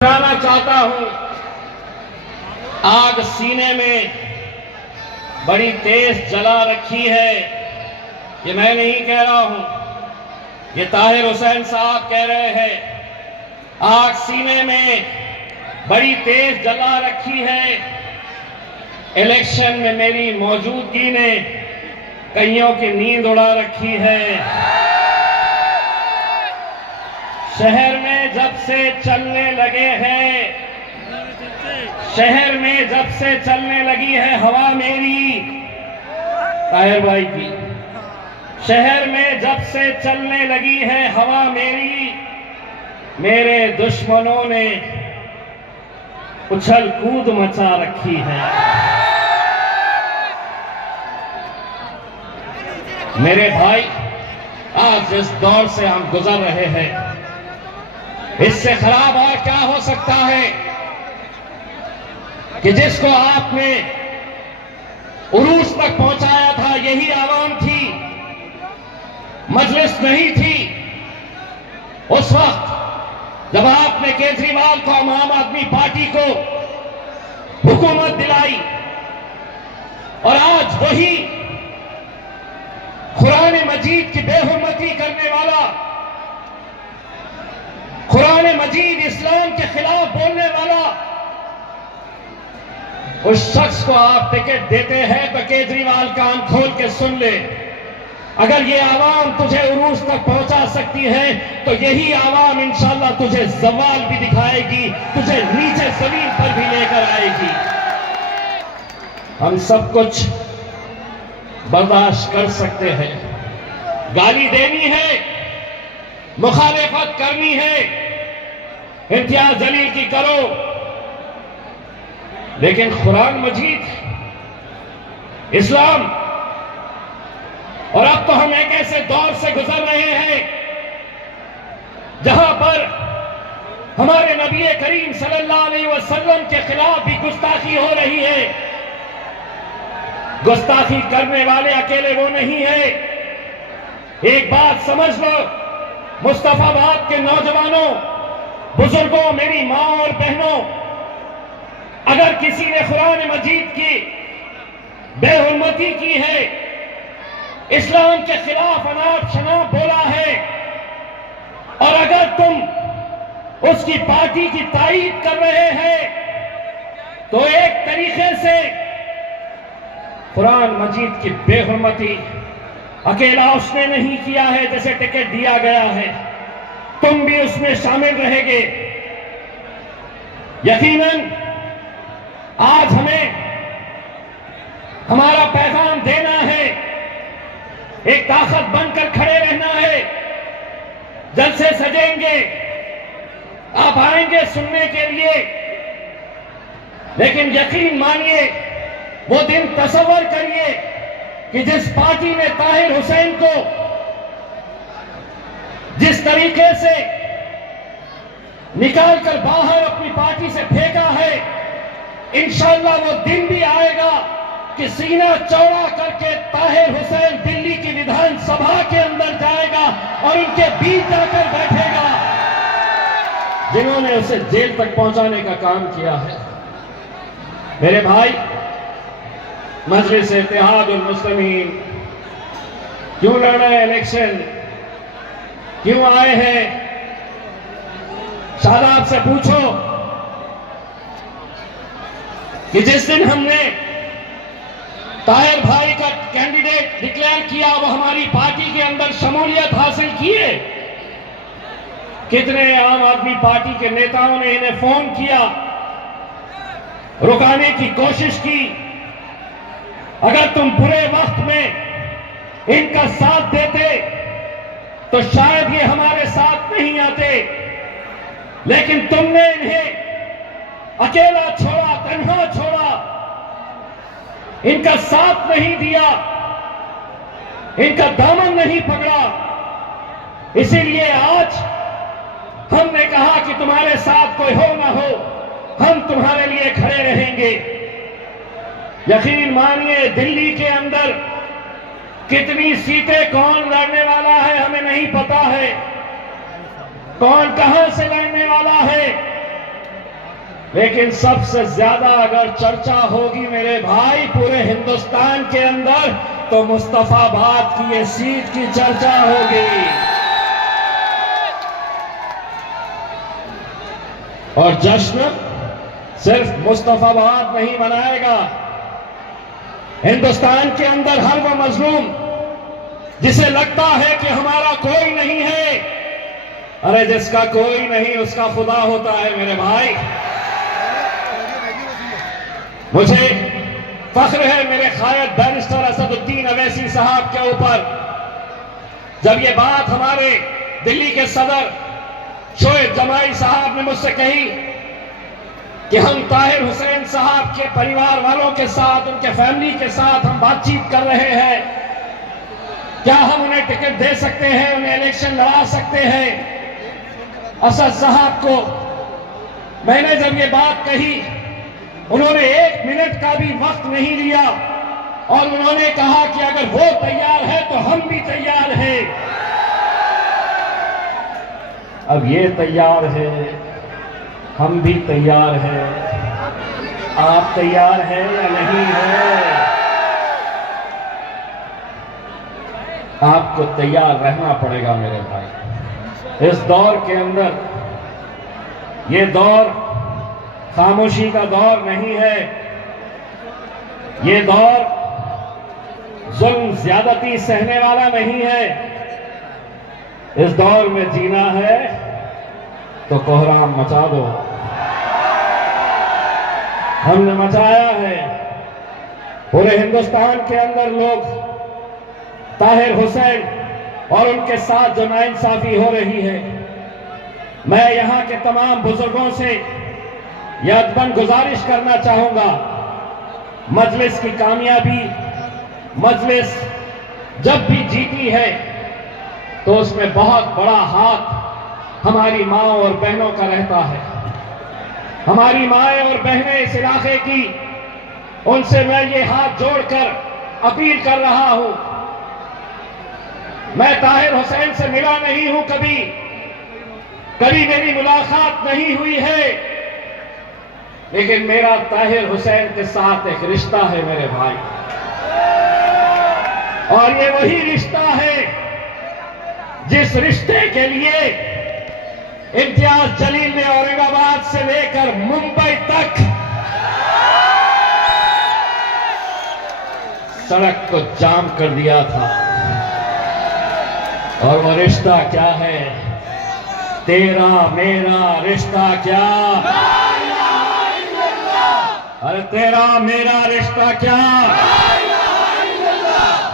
बताना चाहता हूं, आग सीने में बड़ी तेज जला रखी है। ये मैं नहीं कह रहा हूं, ये ताहिर हुसैन साहब कह रहे हैं। आग सीने में बड़ी तेज जला रखी है। इलेक्शन में मेरी मौजूदगी ने कईयों की नींद उड़ा रखी है। शहर में जब से चलने लगे हैं, शहर में जब से चलने लगी है हवा मेरी, ताहिर भाई की, शहर में जब से चलने लगी है हवा मेरी, मेरे दुश्मनों ने उछल कूद मचा रखी है। मेरे भाई, आज जिस दौर से हम गुजर रहे हैं, इससे खराब और क्या हो सकता है कि जिसको आपने उरूज तक पहुंचाया था यही आवाम थी, मजलिस नहीं थी। उस वक्त जब आपने केजरीवाल को, आम आदमी पार्टी को हुकूमत दिलाई, और आज वही कुरान मजीद की बेहुरमती करने वाला, कुरान मजीद इस्लाम के खिलाफ बोलने वाला उस शख्स को आप टिकट देते हैं तो केजरीवाल कान खोल के सुन ले। अगर ये आवाम तुझे उरूज तक पहुंचा सकती है तो यही आवाम इंशाअल्लाह तुझे जवाल भी दिखाएगी, तुझे नीचे जमीन पर भी लेकर आएगी। हम सब कुछ बर्दाश्त कर सकते हैं, गाली देनी है, मुखालिफत करनी है, इम्तियाज जलील की करो, लेकिन कुरान मजीद, इस्लाम, और अब तो हम एक ऐसे दौर से गुजर रहे हैं जहां पर हमारे नबी करीम सल्लल्लाहु अलैहि वसल्लम के खिलाफ भी गुस्ताखी हो रही है। गुस्ताखी करने वाले अकेले वो नहीं है। एक बात समझ लो, मुस्तफाबाद के नौजवानों, बुजुर्गों, मेरी मां और बहनों, अगर किसी ने कुरान मजीद की बेहुरमती की है, इस्लाम के खिलाफ अनाप शनाप बोला है, और अगर तुम उसकी पार्टी की तायीद कर रहे हैं, तो एक तरीके से कुरान मजीद की बेहुरमती अकेला उसने नहीं किया है जैसे टिकट दिया गया है, तुम भी उसमें शामिल रहेंगे। यकीनन आज हमें हमारा पैगाम देना है, एक ताकत बनकर खड़े रहना है। जलसे सजेंगे, आप आएंगे सुनने के लिए, लेकिन यकीन मानिए, वो दिन तसव्वुर करिए कि जिस पार्टी ने ताहिर हुसैन को जिस तरीके से निकालकर बाहर अपनी पार्टी से फेंका है, इंशाअल्लाह वो दिन भी आएगा कि सीना चौड़ा करके ताहिर हुसैन दिल्ली की विधानसभा के अंदर जाएगा और उनके बीच जाकर बैठेगा जिन्होंने उसे जेल तक पहुंचाने का काम किया है। मेरे भाई, मजलिस इत्तेहादुल मुस्लिमीन क्यों लड़ रहे हैं इलेक्शन, क्यों आए हैं? शादाब से पूछो कि जिस दिन हमने ताहिर भाई का कैंडिडेट डिक्लेयर किया, वो हमारी पार्टी के अंदर शमूलियत हासिल किए। कितने आम आदमी पार्टी के नेताओं ने इन्हें फोन किया, रुकाने की कोशिश की। अगर तुम बुरे वक्त में इनका साथ देते तो शायद ये हमारे साथ नहीं आते, लेकिन तुमने इन्हें अकेला छोड़ा, तन्हा छोड़ा, इनका साथ नहीं दिया, इनका दामन नहीं पकड़ा। इसीलिए आज हमने कहा कि तुम्हारे साथ कोई हो ना हो, हम तुम्हारे लिए खड़े रहेंगे। यकीन मानिए, दिल्ली के अंदर कितनी सीटें कौन लड़ने वाला है हमें नहीं पता है, कौन कहां से लड़ने वाला है, लेकिन सबसे ज्यादा अगर चर्चा होगी मेरे भाई पूरे हिंदुस्तान के अंदर तो मुस्तफाबाद की ये सीट की चर्चा होगी। और जश्न सिर्फ मुस्तफाबाद नहीं मनाएगा, हिंदुस्तान के अंदर हर वो मजलूम जिसे लगता है कि हमारा कोई नहीं है, अरे जिसका कोई नहीं उसका खुदा होता है मेरे भाई। मुझे फख्र है मेरे कायद बैरिस्टर असदुद्दीन अवैसी साहब के ऊपर, जब ये बात हमारे दिल्ली के सदर शोएब जमाई साहब ने मुझसे कही कि हम ताहिर हुसैन साहब के परिवार वालों के साथ, उनके फैमिली के साथ हम बातचीत कर रहे हैं, क्या हम उन्हें टिकट दे सकते हैं, उन्हें इलेक्शन लड़ा सकते हैं। असद साहब को मैंने जब ये बात कही, उन्होंने 1 मिनट का भी वक्त नहीं लिया और उन्होंने कहा कि अगर वो तैयार है तो हम भी तैयार हैं। अब ये तैयार है, हम भी तैयार हैं, आप तैयार हैं या नहीं है? आपको तैयार रहना पड़ेगा मेरे भाई। इस दौर के अंदर, ये दौर खामोशी का दौर नहीं है, ये दौर जुल्म ज्यादती सहने वाला नहीं है। इस दौर में जीना है तो कोहराम मचा दो। हमने मचाया है। पूरे हिंदुस्तान के अंदर लोग ताहिर हुसैन और उनके साथ जो नाइंसाफी हो रही है, मैं यहां के तमाम बुजुर्गों से यह अदबन गुजारिश करना चाहूंगा, मजलिस की कामयाबी, मजलिस जब भी जीती है तो उसमें बहुत बड़ा हाथ हमारी माओ और बहनों का रहता है। हमारी माएं और बहनें इस इलाके की, उनसे मैं ये हाथ जोड़कर अपील कर रहा हूं। मैं ताहिर हुसैन से मिला नहीं हूं, कभी मेरी मुलाकात नहीं हुई है, लेकिन मेरा ताहिर हुसैन के साथ एक रिश्ता है मेरे भाई, और ये वही रिश्ता है जिस रिश्ते के लिए इम्तियाज जलील ने औरंगाबाद से लेकर मुंबई तक सड़क को जाम कर दिया था। और वो रिश्ता क्या है? तेरा मेरा रिश्ता क्या? अरे तेरा मेरा रिश्ता क्या?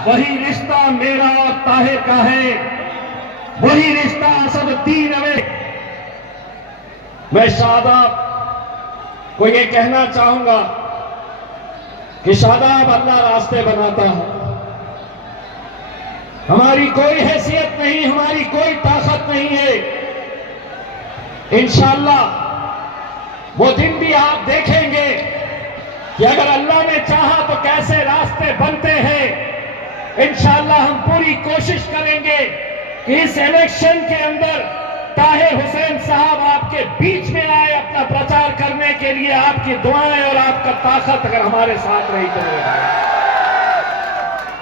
वही रिश्ता मेरा और ताहिर का है, वही रिश्ता असदुद्दीन अवैसी। मैं शादाब को ये कहना चाहूंगा कि शादाब अल्लाह रास्ते बनाता है। हमारी कोई हैसियत नहीं, हमारी कोई ताकत नहीं है। इंशाअल्लाह वो दिन भी आप देखेंगे कि अगर अल्लाह ने चाहा तो कैसे रास्ते बनते हैं। इंशाअल्लाह हम पूरी कोशिश करेंगे कि इस इलेक्शन के अंदर ताहिर हुसैन साहब आपके बीच में आए अपना प्रचार करने के लिए। आपकी दुआएं और आपका ताकत अगर हमारे साथ रही तो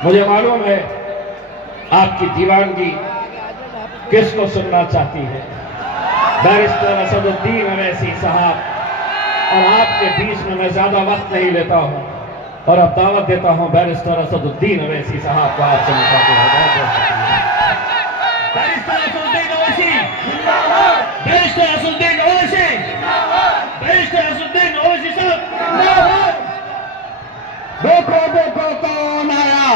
मुझे मालूम है आपकी दीवानगी किसको सुनना चाहती है। बैरिस्टर असदुद्दीन अवैसी साहब और आपके बीच में मैं ज्यादा वक्त नहीं लेता हूं और अब दावत देता हूं बैरिस्टर असदुद्दीन अवैसी साहब को आपसे मुखातिब है। बहुत बहुत शुक्रिया। बैरिस्टर असदुद्दीन अवैसी जिंदाबाद, बैरिस्टर असदुद्दीन अवैसी जिंदाबाद, बैरिस्टर असदुद्दीन अवैसी साहब जिंदाबाद। देखो देखो कौन आया।